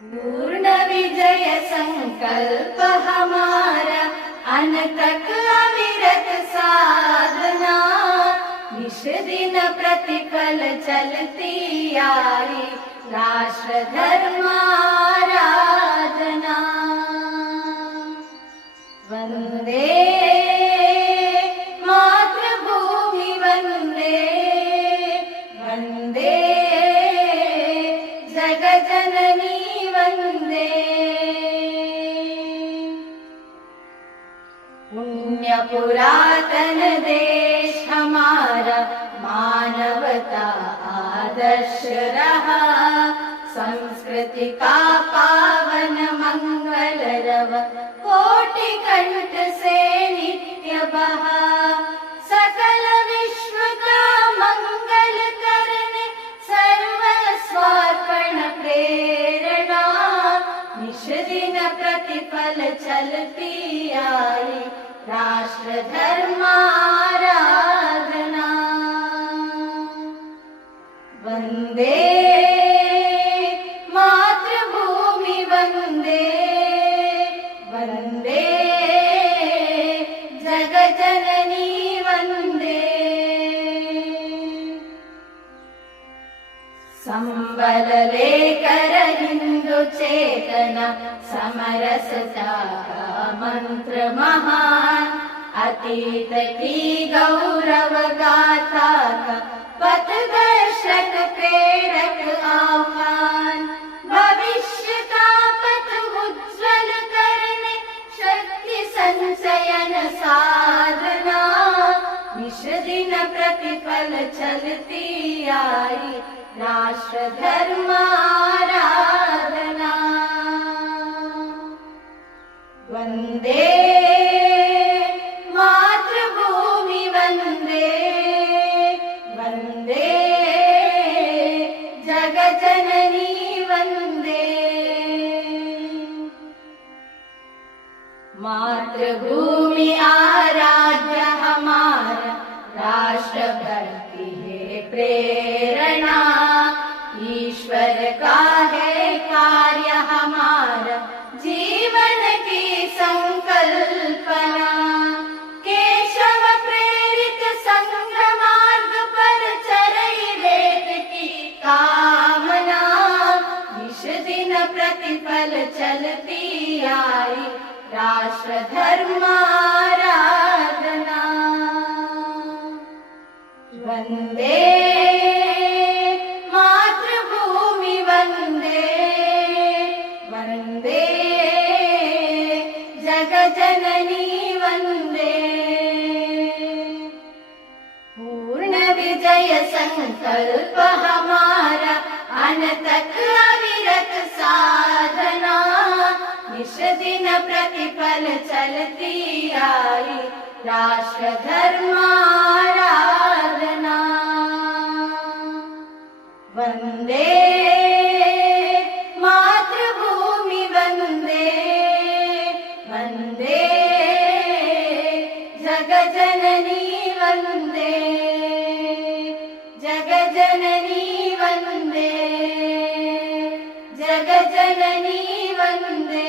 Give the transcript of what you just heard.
पूर्ण विजय संकल्प हमारा, अनतक अविरत साधना, निश दिन प्रतिफल चलती आई राष्ट्र धर्माराधना। वंदे मातृभूमि वंदे, वंदे जगजननी वंदे। पुण्य पुरातन देश हमारा, मानवता आदर्श रहा, संस्कृति का पावन मंगल रव, कोटि कंठ से नित्य बहा, सकल विश्व का मंगल करने सर्व स्वार्पण प्रेरणा, निश दिन प्रतिफल चलती आई राष्ट्र धर्माराधना। वंदे मातृभूमि वंदे, वंदे जगजननी वंदे। संबल लेकर हिंदू चेतना, समरसता का मंत्र महान, अतीत की गौरव गाथा का पथदर्शक प्रेरक आह्वान, भविष्य का पथ उज्ज्वल करने शक्ति संचयन साधना, निश दिन प्रतिफल चलती आई राष्ट्र धर्माराधना। वंदे मातृभूमि वंदे, वंदे जगजननी वंदे। मातृभूमि आराध्य हमारा, राष्ट्र भक्ति है प्रेरणा, ईश्वर का है कार्य हमारा, जीवन की संकल्पना, केशव प्रेरित संघ मार्ग पर चरई वेद की कामना, निश दिन प्रतिफल चलती आई राष्ट्र धर्माराधना। वंदे मातृभूमि वंदे, वंदे जगजननी वंदे। पूर्ण विजय संकल्प हमारा, अनतक अविरत साधना, निश दिन प्रतिफल चलती आई राष्ट्र धर्माराधना। वंदे मातृभूमि वंदे, वंदे जगजननी वंदे, जगजननी वंदे, जगजननी वंदे।